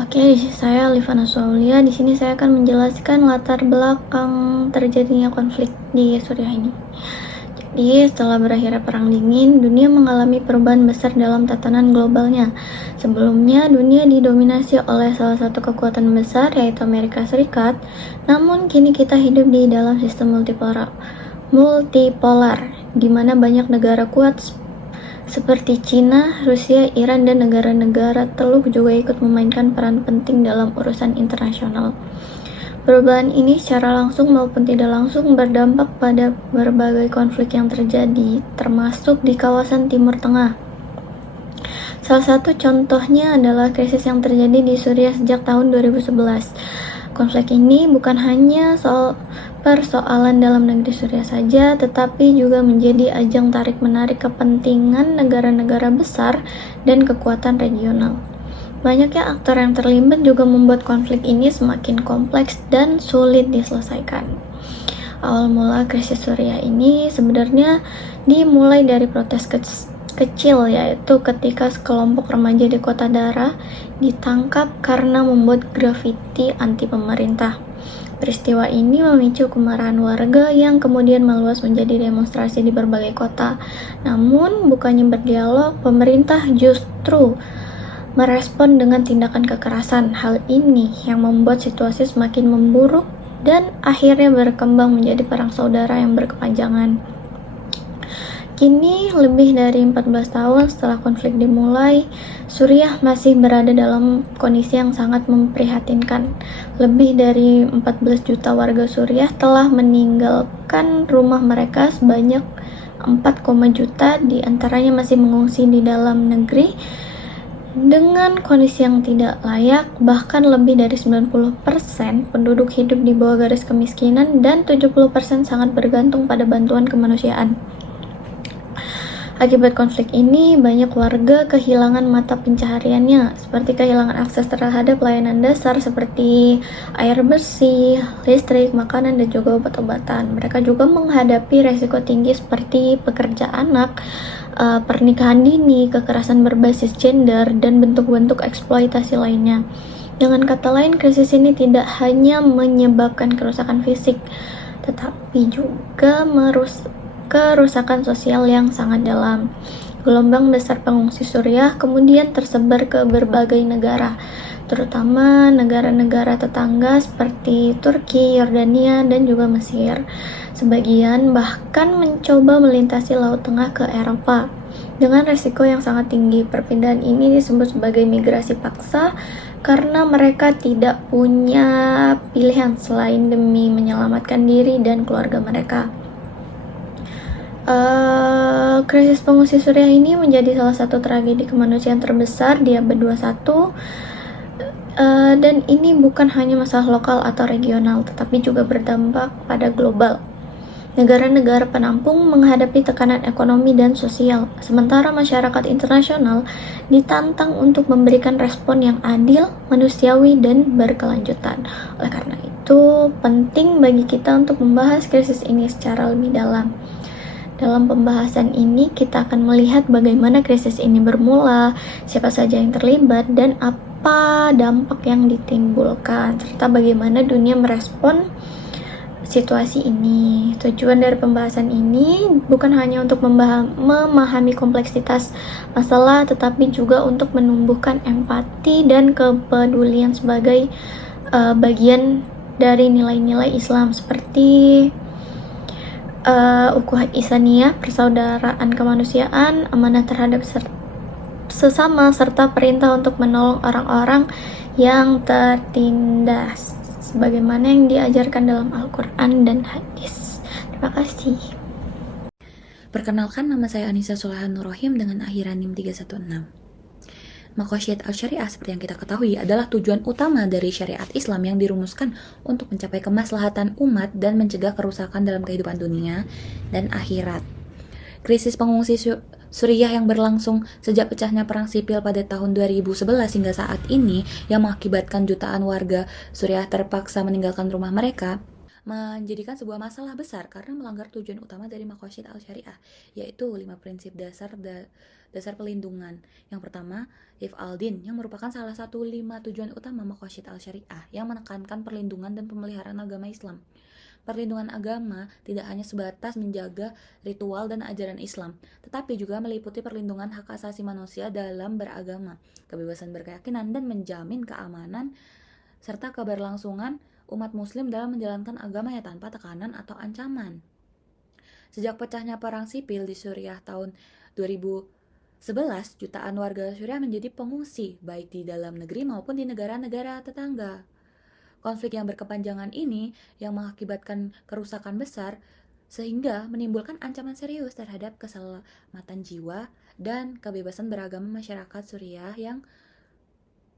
Oke, saya Livana Saulia. Di sini saya akan menjelaskan latar belakang terjadinya konflik di Suriah ini. Jadi, setelah berakhirnya Perang Dingin, dunia mengalami perubahan besar dalam tatanan globalnya. Sebelumnya, dunia didominasi oleh salah satu kekuatan besar, yaitu Amerika Serikat. Namun, kini kita hidup di dalam sistem multipolar, di mana banyak negara kuat seperti Cina, Rusia, Iran, dan negara-negara Teluk juga ikut memainkan peran penting dalam urusan internasional. Perubahan ini secara langsung maupun tidak langsung berdampak pada berbagai konflik yang terjadi, termasuk di kawasan Timur Tengah. Salah satu contohnya adalah krisis yang terjadi di Suriah sejak tahun 2011. Konflik ini bukan hanya soal persoalan dalam negeri Suriah saja, tetapi juga menjadi ajang tarik-menarik kepentingan negara-negara besar dan kekuatan regional. Banyaknya aktor yang terlibat juga membuat konflik ini semakin kompleks dan sulit diselesaikan. Awal mula krisis Suriah ini sebenarnya dimulai dari protes kecil, yaitu ketika sekelompok remaja di kota Dara ditangkap karena membuat grafiti anti pemerintah. Peristiwa ini memicu kemarahan warga yang kemudian meluas menjadi demonstrasi di berbagai kota. Namun, bukannya berdialog, pemerintah justru merespon dengan tindakan kekerasan. Hal ini yang membuat situasi semakin memburuk dan akhirnya berkembang menjadi perang saudara yang berkepanjangan. Kini, lebih dari 14 tahun setelah konflik dimulai, Suriah masih berada dalam kondisi yang sangat memprihatinkan. Lebih dari 14 juta warga Suriah telah meninggalkan rumah mereka, sebanyak 4, juta di antaranya masih mengungsi di dalam negeri dengan kondisi yang tidak layak. Bahkan lebih dari 90% penduduk hidup di bawah garis kemiskinan dan 70% sangat bergantung pada bantuan kemanusiaan. Akibat konflik ini, banyak warga kehilangan mata pencahariannya, seperti kehilangan akses terhadap layanan dasar seperti air bersih, listrik, makanan, dan juga obat-obatan. Mereka juga menghadapi resiko tinggi seperti pekerja anak, pernikahan dini, kekerasan berbasis gender, dan bentuk-bentuk eksploitasi lainnya. Dengan kata lain, krisis ini tidak hanya menyebabkan kerusakan fisik, tetapi juga kerusakan sosial yang sangat dalam. Gelombang besar pengungsi Suriah kemudian tersebar ke berbagai negara, terutama negara-negara tetangga seperti Turki, Yordania, dan juga Mesir. Sebagian bahkan mencoba melintasi Laut Tengah ke Eropa dengan resiko yang sangat tinggi. Perpindahan ini disebut sebagai migrasi paksa karena mereka tidak punya pilihan selain demi menyelamatkan diri dan keluarga mereka. Krisis pengungsi Suriah ini menjadi salah satu tragedi kemanusiaan terbesar di abad 21, dan ini bukan hanya masalah lokal atau regional, tetapi juga berdampak pada global. Negara-negara penampung menghadapi tekanan ekonomi dan sosial, sementara masyarakat internasional ditantang untuk memberikan respon yang adil, manusiawi, dan berkelanjutan. Oleh karena itu, penting bagi kita untuk membahas krisis ini secara lebih dalam. Dalam pembahasan ini, kita akan melihat bagaimana krisis ini bermula, siapa saja yang terlibat, dan apa dampak yang ditimbulkan, serta bagaimana dunia merespon situasi ini. Tujuan dari pembahasan ini bukan hanya untuk memahami kompleksitas masalah, tetapi juga untuk menumbuhkan empati dan kepedulian sebagai bagian dari nilai-nilai Islam seperti ukhuwah Ihsaniyah, persaudaraan kemanusiaan, amanah terhadap sesama, serta perintah untuk menolong orang-orang yang tertindas sebagaimana yang diajarkan dalam Al-Quran dan hadis. Terima kasih. Perkenalkan, nama saya Anissa Sulahan Nurrohim dengan akhiran NIM 316. Maqasid al-syariah seperti yang kita ketahui adalah tujuan utama dari syariat Islam yang dirumuskan untuk mencapai kemaslahatan umat dan mencegah kerusakan dalam kehidupan dunia dan akhirat. Krisis pengungsi Suriah yang berlangsung sejak pecahnya perang sipil pada tahun 2011 hingga saat ini yang mengakibatkan jutaan warga Suriah terpaksa meninggalkan rumah mereka menjadikan sebuah masalah besar karena melanggar tujuan utama dari Maqasid al-Syariah, yaitu 5 prinsip dasar pelindungan. Yang pertama, Hifz al-Din, yang merupakan salah satu 5 tujuan utama Maqasid al-Syariah yang menekankan perlindungan dan pemeliharaan agama Islam. Perlindungan agama tidak hanya sebatas menjaga ritual dan ajaran Islam, tetapi juga meliputi perlindungan hak asasi manusia dalam beragama, kebebasan berkeyakinan, dan menjamin keamanan serta keberlangsungan umat muslim dalam menjalankan agamanya tanpa tekanan atau ancaman. Sejak pecahnya perang sipil di Suriah tahun 2011, jutaan warga Suriah menjadi pengungsi, baik di dalam negeri maupun di negara-negara tetangga. Konflik yang berkepanjangan ini yang mengakibatkan kerusakan besar sehingga menimbulkan ancaman serius terhadap keselamatan jiwa dan kebebasan beragama masyarakat Suriah yang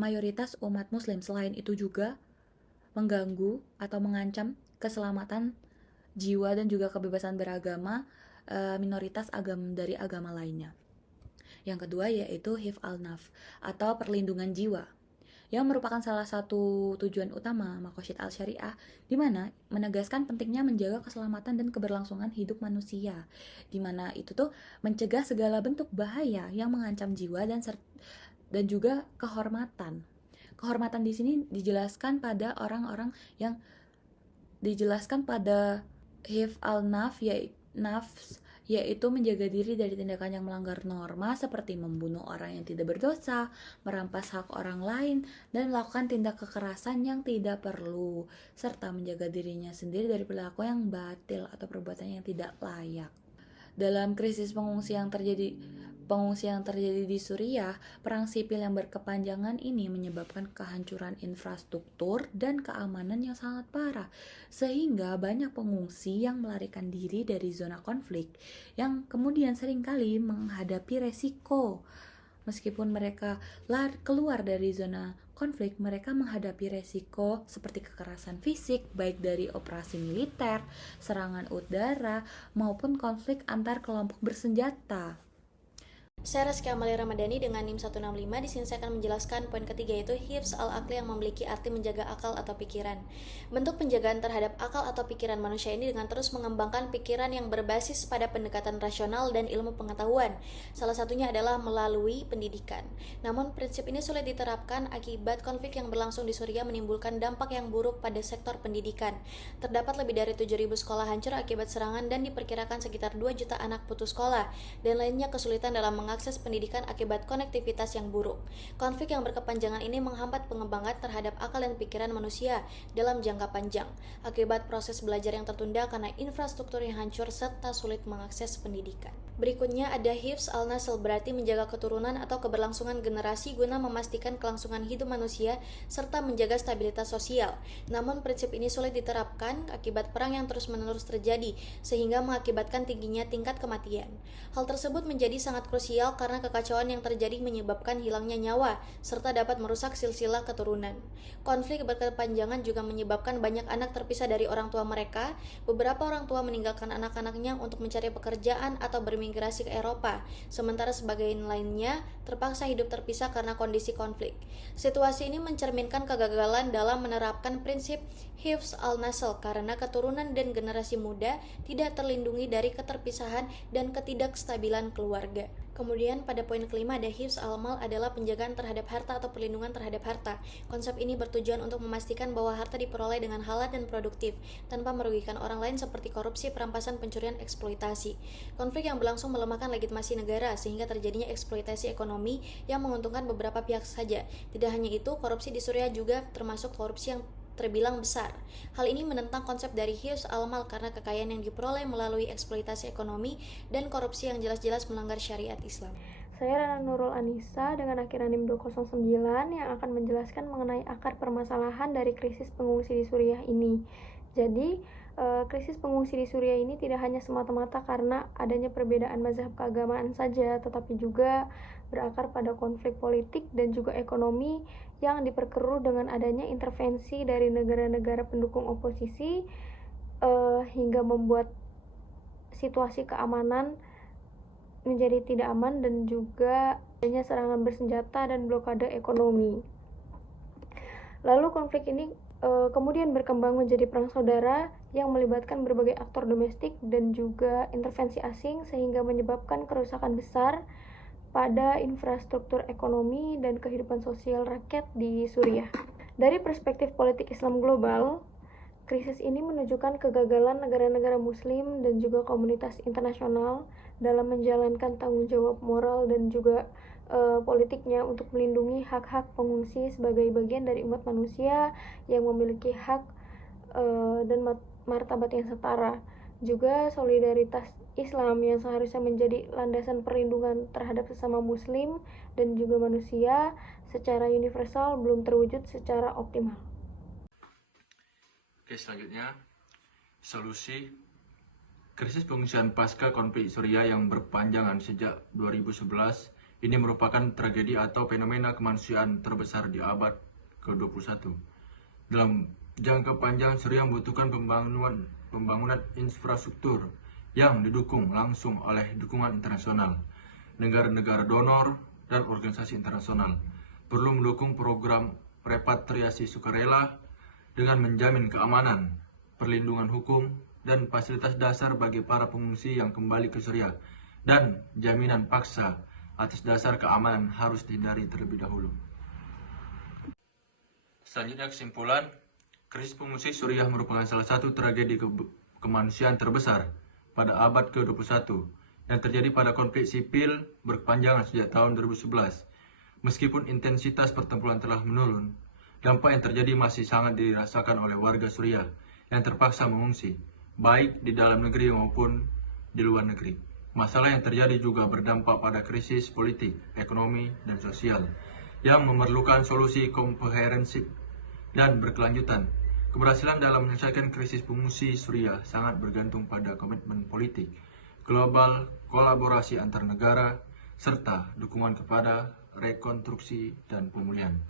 mayoritas umat muslim. Selain itu juga mengganggu atau mengancam keselamatan jiwa dan juga kebebasan beragama minoritas dari agama lainnya. Yang kedua yaitu Hifz al-Nafs atau perlindungan jiwa, yang merupakan salah satu tujuan utama Maqasid al-Syariah, di mana menegaskan pentingnya menjaga keselamatan dan keberlangsungan hidup manusia, di mana itu tuh mencegah segala bentuk bahaya yang mengancam jiwa dan juga kehormatan. Kehormatan di sini dijelaskan pada orang-orang yang dijelaskan pada Hifz al-Nafs, yaitu menjaga diri dari tindakan yang melanggar norma seperti membunuh orang yang tidak berdosa, merampas hak orang lain, dan melakukan tindak kekerasan yang tidak perlu, serta menjaga dirinya sendiri dari perilaku yang batil atau perbuatan yang tidak layak. Dalam krisis pengungsi yang terjadi di Suriah, perang sipil yang berkepanjangan ini menyebabkan kehancuran infrastruktur dan keamanan yang sangat parah, sehingga banyak pengungsi yang melarikan diri dari zona konflik, yang kemudian seringkali menghadapi resiko. Meskipun mereka keluar dari zona konflik, mereka menghadapi resiko seperti kekerasan fisik, baik dari operasi militer, serangan udara, maupun konflik antar kelompok bersenjata. Saya Reski Amalia Ramadhani dengan NIM 165. Di sini saya akan menjelaskan poin ketiga, yaitu hifz al-aqli, yang memiliki arti menjaga akal atau pikiran. Bentuk penjagaan terhadap akal atau pikiran manusia ini dengan terus mengembangkan pikiran yang berbasis pada pendekatan rasional dan ilmu pengetahuan. Salah satunya adalah melalui pendidikan. Namun prinsip ini sulit diterapkan akibat konflik yang berlangsung di Suriah menimbulkan dampak yang buruk pada sektor pendidikan. Terdapat lebih dari 7.000 sekolah hancur akibat serangan dan diperkirakan sekitar 2 juta anak putus sekolah dan lainnya kesulitan dalam mengakses pendidikan akibat konektivitas yang buruk. Konflik yang berkepanjangan ini menghambat pengembangan terhadap akal dan pikiran manusia dalam jangka panjang, akibat proses belajar yang tertunda karena infrastruktur yang hancur serta sulit mengakses pendidikan. Berikutnya ada hifz al-nasl, berarti menjaga keturunan atau keberlangsungan generasi guna memastikan kelangsungan hidup manusia serta menjaga stabilitas sosial. Namun prinsip ini sulit diterapkan akibat perang yang terus-menerus terjadi sehingga mengakibatkan tingginya tingkat kematian. Hal tersebut menjadi sangat krusial karena kekacauan yang terjadi menyebabkan hilangnya nyawa serta dapat merusak silsilah keturunan. Konflik berkepanjangan juga menyebabkan banyak anak terpisah dari orang tua mereka. Beberapa orang tua meninggalkan anak-anaknya untuk mencari pekerjaan atau bermigrasi ke Eropa, sementara sebagian lainnya terpaksa hidup terpisah karena kondisi konflik. Situasi ini mencerminkan kegagalan dalam menerapkan prinsip hifz al-nasl karena keturunan dan generasi muda tidak terlindungi dari keterpisahan dan ketidakstabilan keluarga. Kemudian pada poin kelima ada hifz al-mal, adalah penjagaan terhadap harta atau perlindungan terhadap harta. Konsep ini bertujuan untuk memastikan bahwa harta diperoleh dengan halal dan produktif tanpa merugikan orang lain seperti korupsi, perampasan, pencurian, eksploitasi. Konflik yang berlangsung melemahkan legitimasi negara sehingga terjadinya eksploitasi ekonomi yang menguntungkan beberapa pihak saja. Tidak hanya itu, korupsi di Suriah juga termasuk korupsi yang terbilang besar. Hal ini menentang konsep dari hifz al-mal karena kekayaan yang diperoleh melalui eksploitasi ekonomi dan korupsi yang jelas-jelas melanggar syariat Islam. Saya Rana Nurul Anissa dengan akhiran NIM 209 yang akan menjelaskan mengenai akar permasalahan dari krisis pengungsi di Suriah ini. Jadi, krisis pengungsi di Suriah ini tidak hanya semata-mata karena adanya perbedaan mazhab keagamaan saja, tetapi juga berakar pada konflik politik dan juga ekonomi yang diperkeruh dengan adanya intervensi dari negara-negara pendukung oposisi hingga membuat situasi keamanan menjadi tidak aman dan juga adanya serangan bersenjata dan blokade ekonomi. Lalu konflik ini kemudian berkembang menjadi perang saudara yang melibatkan berbagai aktor domestik dan juga intervensi asing sehingga menyebabkan kerusakan besar pada infrastruktur ekonomi dan kehidupan sosial rakyat di Suriah. Dari perspektif politik Islam global, krisis ini menunjukkan kegagalan negara-negara muslim dan juga komunitas internasional dalam menjalankan tanggung jawab moral dan juga politiknya untuk melindungi hak-hak pengungsi sebagai bagian dari umat manusia yang memiliki hak dan martabat yang setara. Juga solidaritas Islam yang seharusnya menjadi landasan perlindungan terhadap sesama muslim dan juga manusia secara universal belum terwujud secara optimal. Oke, selanjutnya solusi krisis pengungsian pasca konflik Suriah yang berpanjangan sejak 2011 ini merupakan tragedi atau fenomena kemanusiaan terbesar di abad ke-21. Dalam jangka panjang, Suriah membutuhkan pembangunan infrastruktur yang didukung langsung oleh dukungan internasional. Negara-negara donor dan organisasi internasional perlu mendukung program repatriasi sukarela dengan menjamin keamanan, perlindungan hukum, dan fasilitas dasar bagi para pengungsi yang kembali ke Suriah, dan jaminan paksa atas dasar keamanan harus dihindari terlebih dahulu. Selanjutnya kesimpulan, krisis pengungsi Suriah merupakan salah satu tragedi kemanusiaan terbesar pada abad ke-21 yang terjadi pada konflik sipil berkepanjangan sejak tahun 2011. Meskipun intensitas pertempuran telah menurun, dampak yang terjadi masih sangat dirasakan oleh warga Suriah yang terpaksa mengungsi, baik di dalam negeri maupun di luar negeri. Masalah yang terjadi juga berdampak pada krisis politik, ekonomi, dan sosial yang memerlukan solusi komprehensif dan berkelanjutan. Keberhasilan dalam menyelesaikan krisis pengungsi Suriah sangat bergantung pada komitmen politik global, kolaborasi antar negara, serta dukungan kepada rekonstruksi dan pemulihan.